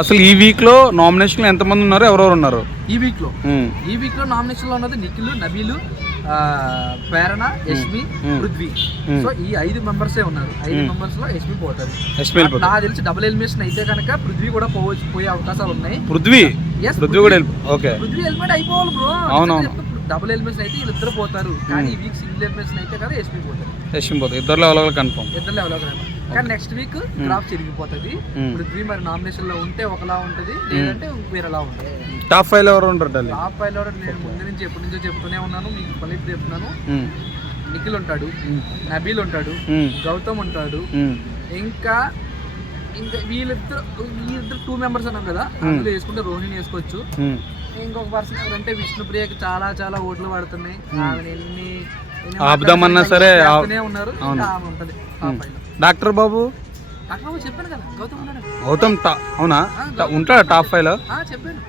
అసలు ఈ వీక్ లో నామినేషన్ ఎంత మంది ఉన్నారు, ఎవరెవరు ఉన్నారు? ఈ వీక్ లో నామినేషన్ లో ఉన్నది నిఖిల్, నబీలు, ప్రేరణ, యష్మి, పృథ్వీ. సో ఈ 5 మెంబర్సే ఉన్నారు. 5 మెంబర్స్ లో యష్మి పోతారు. నాకు తెలిసి డబుల్ ఎలిమినేషన్ అయితే కనుక పృథ్వీ కూడా పోయే అవకాశాలు ఉన్నాయి. పృథ్వీ కూడా పృథ్వీ ఎలిమినేట్ అయిపోవాలి బ్రో. అవునవును, డబుల్ ఎలిమినేషన్ అయితే వీళ్ళిద్దరు పోతారు. కానీ ఈ వీక్ సింగిల్ ఎలిమినేషన్ అయితే కదా యష్మి పోతారు. ఇద్దరు లెవెల్ కన్ఫర్మ్. కానీ నెక్స్ట్ వీక్ గ్రాఫ్ చిరిగిపోతుంది. పృథ్వీ మరి నామినేషన్ లో ఉంటే ఒకలా ఉంటది, లేదంటే వేరేలా ఉంటుంది. టాప్ 5 ఎవరు ఉంటారు? టాప్ 5 లో నేను ముందు నుంచి ఎప్పటి నుంచో చెప్తూనే ఉన్నాను, మీకు మళ్ళీ చెప్తున్నాను. నిఖిల్ ఉంటాడు, నబీల్ ఉంటాడు, గౌతమ్ ఉంటాడు, ఇంకా వీళ్ళిద్దరు 2 మెంబర్స్ అన్నాం కదా, అందులో వేసుకుంటే రోహిణి వేసుకోవచ్చు. ఇంకొక పర్సన్ ఎవరంటే విష్ణుప్రియకి చాలా చాలా ఓట్లు పడుతున్నాయి. ఆమె ఎన్ని ఆపుదామన్నా సరే ఉన్నారు. ఉంటది డాక్టర్ బాబు చెప్పాను కదా, గౌతమ్ అవునా ఉంటాడా టాప్ 5 లో? చెప్పాను.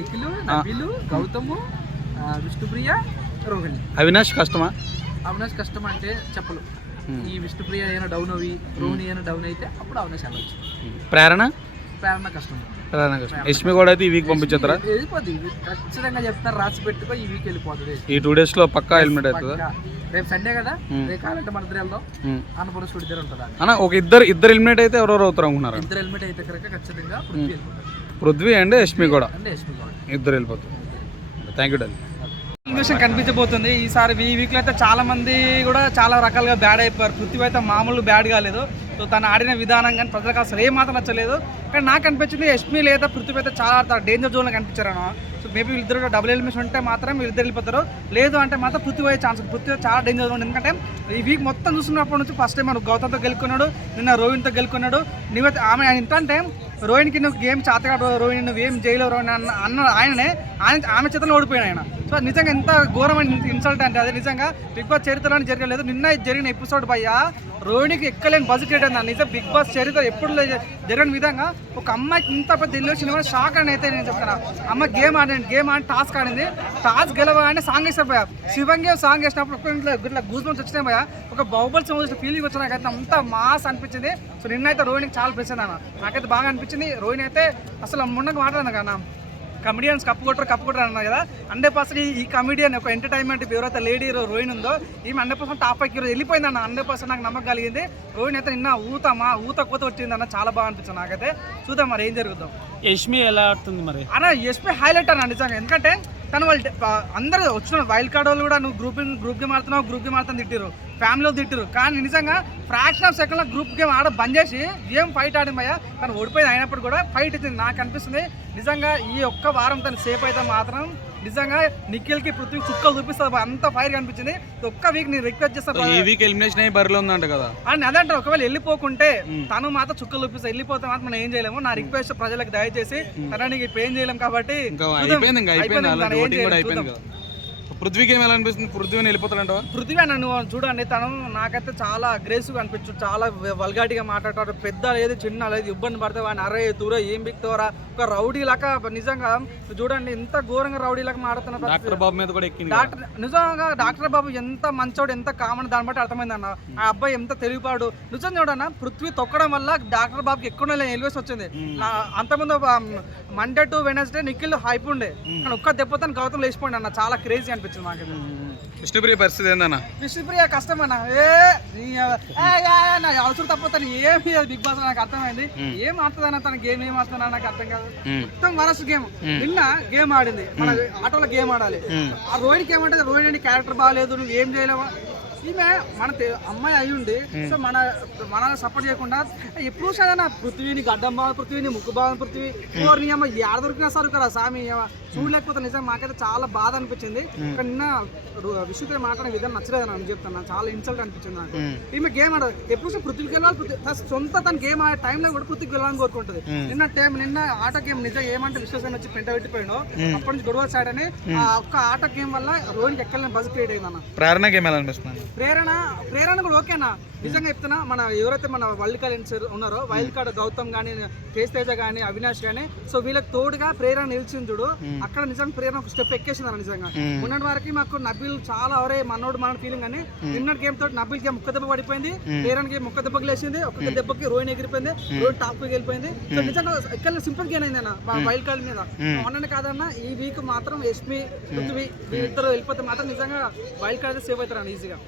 నిఖిల్, నబీలు, గౌతము, విష్ణుప్రియ, రోహిణి. అవినాష్ కష్టమా? అవినాష్ కష్టం అంటే చెప్పలు. ఈ విష్ణుప్రియ అయినా డౌన్ అవి, రోహిణి అయినా డౌన్ అయితే అప్పుడు అవినాష్ వెళ్ళచ్చు. ప్రేరణ కష్టం. యష్మి కూడా అయితే ఈ వీక్ పంపించేస్తారా? వెళ్ళిపోద్ది, ఖచ్చితంగా చెప్తారు. రాసి పెట్టుకో, ఈ వీక్ వెళ్ళిపోతుంది. ఈ 2 days లో పక్కా హెల్మెట్ అవుతుందా? రేపు సండే కదా, రేపు కావాలంటే మన ఇద్దరు వెళ్దాం. అన్నపూర్ణ స్టూడియో దగ్గర ఉంటుందా అన్న? ఒక ఇద్దరు హెల్మెట్ అయితే ఎవరెవరు అవుతారు అనుకున్నారు? ఇద్దరు హెల్మెట్ అయితే కనుక ఖచ్చితంగా పృథ్వీ అండ్ యష్మి కూడా ఇద్దరు వెళ్ళిపోతారు. Thank you Dolly. ఎలిమినేషన్ కనిపించబోతుంది ఈసారి. ఈ వీక్లో అయితే చాలా మంది కూడా చాలా రకాలుగా బ్యాడ్ అయిపోయారు. పృథ్వీ అయితే మామూలు బ్యాడ్ కాలేదు. సో తను ఆడిన విధానం కానీ ప్రజలకు అసలు ఏమాత్రం నచ్చలేదు. కానీ నాకు అనిపించింది యష్మి లేదా పృథ్వీ అయితే చాలా డేంజర్ జోన్లో కనిపించారు. సో మేబీ వీళ్ళిద్దరు డబుల్ ఎలిమినేషన్ ఉంటే మాత్రం వీళ్ళిద్దరు వెళ్ళిపోతారు, లేదు అంటే మాత్రం పృథ్వీ అయ్యే ఛాన్స్. పృథ్వీ చాలా డేంజర్ ఉంది. ఎందుకంటే ఈ వీక్ మొత్తం చూస్తున్నప్పటి నుంచి ఫస్ట్ టైం మనకు గౌతమ్తో గెలుకున్నాడు, నిన్న రోహిణ్తో గెలుకున్నాడు. నువ్వైతే ఆమె ఏంటంటే రోహిణ్కి నువ్వు గేమ్ చాతగా రోహిణి నువ్వేం జైలు రోహిణి అన్న ఆయననే ఆమె చేతలో ఓడిపోయాడు ఆయన. సో నిజంగా ఎంత ఘోరమైన ఇన్సల్ట్ అంటే అది నిజంగా బిగ్ బాస్ చరిత్రలో జరగలేదు. నిన్న జరిగిన ఎపిసోడ్ భయ్యా రోహిణికి ఎక్కలేని బజ్ క్రియేట్ అయింది. నిజం బిగ్ బాస్ చరిత్ర ఎప్పుడు జరిగిన విధంగా ఒక అమ్మాయికి ఇంత పెద్ద తెలియదు షాక్ అని అయితే నేను చెప్తాను. అమ్మ గేమ్ ఆడి టాస్క్ ఆడింది. టాస్క్ గెలవగానే సాంగ్ వేసారు భయ. శివంగి సాంగ్ వేసినప్పుడు ఇట్లా గూస్ బంప్స్ వచ్చినాయి భయ. ఒక బాహుబలి సంబంధించిన ఫీలింగ్ వచ్చిన నాకైతే అంత మాస్ అనిపించింది. సో నిన్నైతే రోహిణికి చాలా ప్రెస్ అన్న, నాకైతే బాగా అనిపించింది. రోహిణి అయితే అసలు ముందుకు మాట్లాడను కదా, కమెడియన్స్ కప్పు కొట్టరు అన్నారు కదా. 100% ఈ కమెడియన్ ఒక ఎంటర్టైన్మెంట్ ఎవరైతే లేడీ రోహిణి ఉందో ఈమె 100% టాప్ 5 వెళ్ళిపోయింది అన్న. 100% నాకు నమ్మకం కలిగింది. రోహిణి అయితే నిన్న ఊత కోత వచ్చింది అన్న, చాలా బాగా అనిపించింది నాకైతే. చూద్దాం మరి ఏం జరుగుతాం. యష్మి ఎలా ఆడుతుంది మరి అన్న? యష్మి హైలైట్ అన్న నిజంగా. ఎందుకంటే తను వాళ్ళు అందరూ వచ్చిన వైల్డ్ కార్డ్ వాళ్ళు కూడా నువ్వు గ్రూప్ గేమ్ ఆడుతున్నావు తిట్టిరు, ఫ్యామిలీలో తిట్టిరు. కానీ నిజంగా ఫ్రాక్షన్ ఆఫ్ సెకండ్లో గ్రూప్ గేమ్ బంద్ చేసి గేమ్ ఫైట్ ఆడిందయ్యా. తను ఓడిపోయింది, అయినప్పుడు కూడా ఫైట్ ఇచ్చింది. నాకు అనిపిస్తుంది నిజంగా ఈ ఒక్క వారం తను సేఫ్ అయితే మాత్రం నిజంగా నిఖిల్కి పృథ్వీ చుక్కలు చూపిస్తుంది. అంత ఫైర్ కనిపించింది. ఒక్క వీక్ నేను రిక్వెస్ట్ చేస్తాను, ఈ వీక్ ఎలిమినేషన్ అయ్యి బరిలో ఉందంట కదా అని అదంటే ఒకవేళ వెళ్ళిపోకుంటే తను మాత్రం చుక్కలు చూపిస్తే వెళ్ళిపోతే మాత్రం మనం ఏం చేయలేము. నా రిక్వెస్ట్ ప్రజలకు దయచేసి తనని ఇప్పుడు ఏం చేయలేము కాబట్టి పృథ్వీకి ఏమి ఎలా అనిపిస్తుంది? పృథ్వీని వెళ్ళిపోతాడంట? పృథ్వీ అన్న నువ్వు చూడండి, తను నాకైతే చాలా అగ్రెసివ్గా అనిపించు, చాలా వల్గాటిగా మాట్లాడతాడు. పెద్ద లేదు చిన్న లేదు, ఇబ్బంది పడితే వాడిని అరే దూరం ఏం బిక్తోరా ఒక రౌడీ లాగా. నిజంగా చూడండి ఎంత ఘోరంగా రౌడీ లాగా మాడుతున్నారు. డాక్టర్ బాబు మీద కూడా ఎక్కింది. నిజంగా డాక్టర్ బాబు ఎంత మంచోడు, ఎంత కామన్, దాన్ని బట్టి అర్థమైంది అన్న. ఆ అబ్బాయి ఎంత తెలివిపాడు. నిజం చూడన్న, పృథ్వీ తొక్కడం వల్ల డాక్టర్ బాబుకి ఎక్కువ ఎలివేసి వచ్చింది. అంతకుముందు Monday to Wednesday Nikhil hype ఉండే, కానీ ఒక్క దెబ్బతో గౌతమ్ లేచిపోండి అన్న. చాలా క్రేజీ అనిపించింది నాకు. విష్ణుప్రియ పరిస్థితి ఏందన్న? విష్ణుప్రియ కష్టం అన్న. అవసరం తప్పతాను ఏమి బిగ్ బాస్ నాకు అర్థమైంది. ఏం ఆడుతుందన్న తన గేమ్, ఏం ఆడుతున్నా నాకు అర్థం కాదు. మొత్తం వరస్ట్ గేమ్. నిన్న గేమ్ ఆడింది, మన ఆటోలో గేమ్ ఆడాలి. ఆ రోహిణికి ఏమంటే రోహిణి క్యారెక్టర్ బాగాలేదు, నువ్వు ఏం చేయలేవా. ఈమె మన అమ్మాయి అయి ఉండి సో మన సపోర్ట్ చేయకుండా ఎప్పుడు సరేనా పృథ్వీని గడ్డం బాగా పృథ్వీని ముక్కు బాగా పృథ్వీ నీ అమ్మ ఏడ దొరికినా సార్ కదా సామి చూడలేకపోతే నిజంగా మాకైతే చాలా బాధ అనిపించింది. కానీ నిన్న విషయంతో మాట్లాడే విధానం నచ్చలేదు అని చెప్తాను. చాలా ఇన్సల్ట్ అనిపించింది నాకు. ఈమె గేమ్ ఆడదు, ఎప్పుడు పృథ్వీకి వెళ్ళాలి, సొంత తన గేమ్ ఆడే టైంలో కూడా పృథ్వీకి వెళ్ళాలని కోరుకుంటుంది. నిన్న ఆట గేమ్ నిజంగా ఏమంటే విశ్వాసం వచ్చి పెంట పెట్టిపోయాడు. అప్పటి నుంచి గొడవ సైడ్ అని ఆ ఒక్క ఆట గేమ్ వల్ల రోహిణికి ఎక్కడలేని బజ్ క్రియేట్ అయింది అన్న. ప్రేరణ గేమ్ ఎలా అనిపిస్తుంది? ప్రేరణ కూడా ఓకేనా, నిజంగా చెప్తున్నా. మన ఎవరైతే మన వైల్డ్ కార్డ్ ఉన్నారో, వైల్డ్ కార్డ్ గౌతమ్ కానీ, కేస్ తేజ కానీ, అవినాష్ కానీ, సో వీళ్ళకి తోడుగా ప్రేరణ నిలిచింది చూడు. అక్కడ నిజంగా ప్రేరణ ఒక స్టెప్ ఎక్కేసింది నిజంగా. మొన్నటి వరకు మాకు నబిల్ చాలా అవరే మనోడు మన ఫీలింగ్ కానీ, నిన్నటి గేమ్ తోటి నబిల్ గేమ్ ముక్క దెబ్బ పడిపోయింది, ప్రేరణ గేమ్ ముక్క దెబ్బకి లేచింది, ఒక్క దెబ్బకి రోహిణి ఎగిరిపోయింది, రోహిణి టాప్ కి వెళ్ళిపోయింది. సో నిజంగా ఎక్కడ సింపుల్ గేమ్ అయింది అన్న వైల్డ్ కార్డ్ మీద. మొన్న కాదన్న ఈ వీక్ మాత్రం యష్మి, పృథ్వీ వీళ్ళిద్దరు వెళ్ళిపోతే మాత్రం నిజంగా వైల్డ్ కార్డ్ సేవ్ అవుతారు ఈజీగా.